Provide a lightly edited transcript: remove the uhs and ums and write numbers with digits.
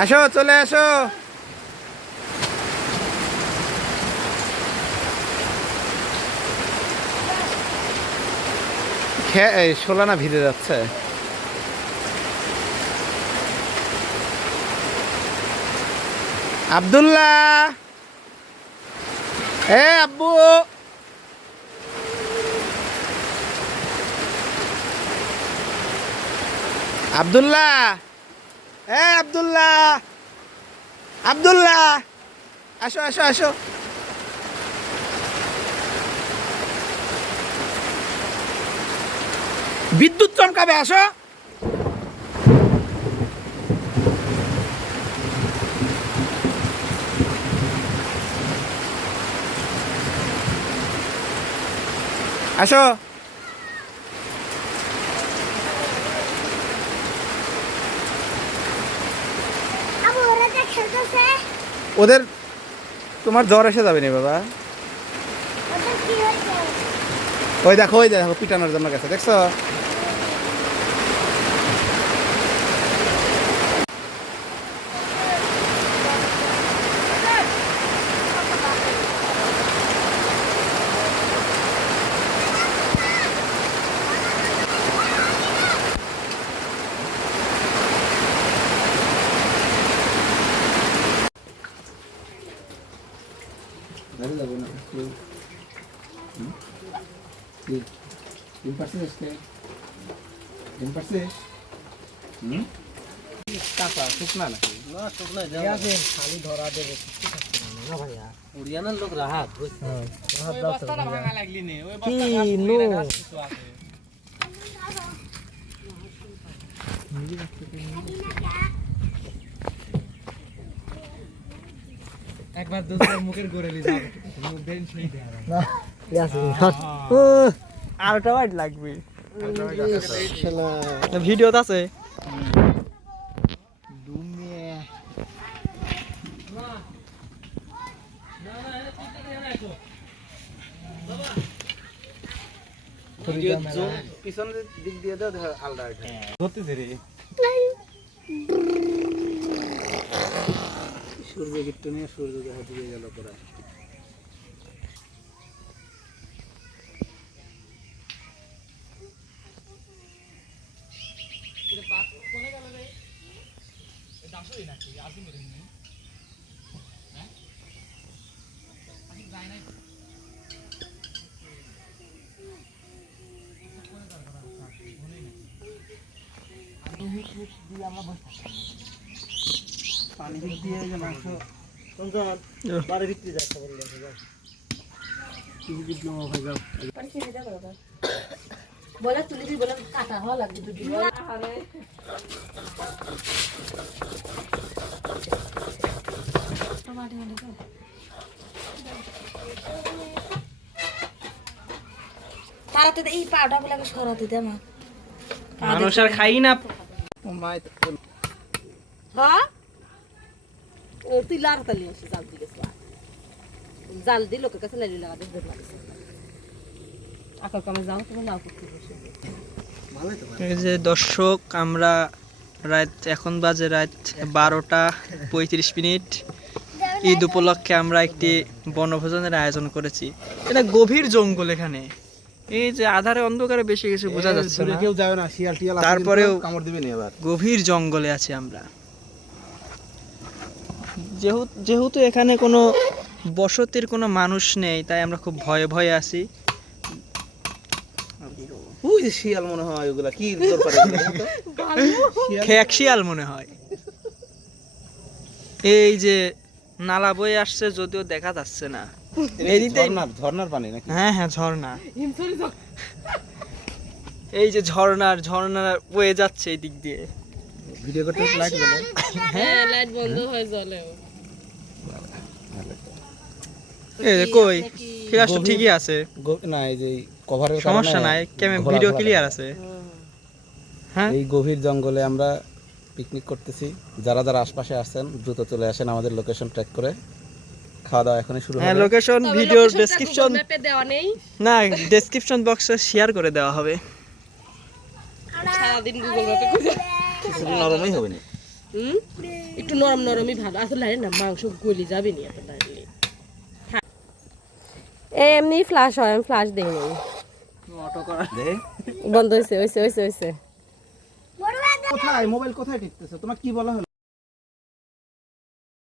আসো, চলে আসো। শোলানা ভিজে যাচ্ছে। আব্দুল্লাহ, আব্বু, আব্দুল্লাহ, আব্দুল্লাহ, আব্দুল্লাহ, আসো আসো আসো। বিদ্যুৎ চমকাবে, আসো। আসো। ওদের তোমার জ্বর এসে যাবে না বাবা। ওই দেখো পিটানোর জন্য গেছে, দেখছো? লোক রাহাত একবার দুধের মুখের গড়েলি যাবে আরটা ওয়াইট লাগবে। ভিডিও আছে। পিছনের দিক দিয়ে দাও, আলাদা ধরতেছে রে। সূর্য গিট্টু নিয়ে সূর্য দেখা দিয়ে গেল পরে। পানি দিয়ে যে মাংস বাড়ি ভিতরে যাচ্ছে বলে বলে তুলি দি বলে কাটা হওয়া লাগবে দুটি তারাতে এই পাউডার গুলাকে সরাতে দে মা। মানুষ আর খাই না। হ্যাঁ তুই লার তালি আসে জাল দিলে জাল দি লোকের কাছে লাইলি লাগা দেখ আকার কামে যাও তুমি নাও করতে বসে। এই যে দর্শক, আমরা এখন বাজে রাত 12:35। ঈদ উপলক্ষে আমরা একটি বনভোজনের আয়োজন করেছি। এটা গভীর জঙ্গল, এখানে এই যে আধারে অন্ধকারে বেশি কিছু বোঝা যাচ্ছে না, কেউ যাবে না, শিয়াল টিয়াল তারপরেও কামড় দিবে না। এবার গভীর জঙ্গলে আছি আমরা। যেহেতু এখানে কোনো বসতির কোনো মানুষ নেই, তাই আমরা খুব ভয়ে ভয়ে আছি। ওই যে শিয়াল মনে হয়, ওগুলা কি খেক শিয়াল মনে হয়। এই যে নালা বয়ে আসছে, যদিও দেখা যাচ্ছে না। ঝর্ণার পানি নাকি? হ্যাঁ হ্যাঁ, ঝর্ণা। এই যে ঝর্ণা বয়ে যাচ্ছে এই দিক দিয়ে। ভিডিও করতে লাইট বলে। হ্যাঁ লাইট বন্ধ হয়ে জ্বলে। এই যে কই ফিরাস তো ঠিকই আছে না, এই যে কভারের সমস্যা নাই, ভিডিও ক্লিয়ার আছে। হ্যাঁ, এই গভীর জঙ্গলে আমরা পিকনিক করতেছি। যারা যারা আশপাশে আসছেন দ্রুত চলে আসেন আমাদের লোকেশন ট্র্যাক করে। খাওয়া দাওয়া এখনই শুরু হবে। হ্যাঁ, লোকেশন ভিডিওর ডেসক্রিপশন ম্যাপে দেওয়া নেই না, ডেসক্রিপশন বক্সে শেয়ার করে দেওয়া হবে। সারা দিন গুগল ম্যাপে খুঁজে কিছুদিন নরমই হবে না। একটু নরম নরমই ভালো আসলে না মাংস গলি যাবে নি এত লাড়লে এমনি ফ্লাশ হয় আমি ফ্লাশ দেই নাই অটো করা বন্ধ হয়েছে হয়েছে হয়েছে হয়েছে কোথায় মোবাইল কোথায় টিপতেছো তোমার কি বলা হলো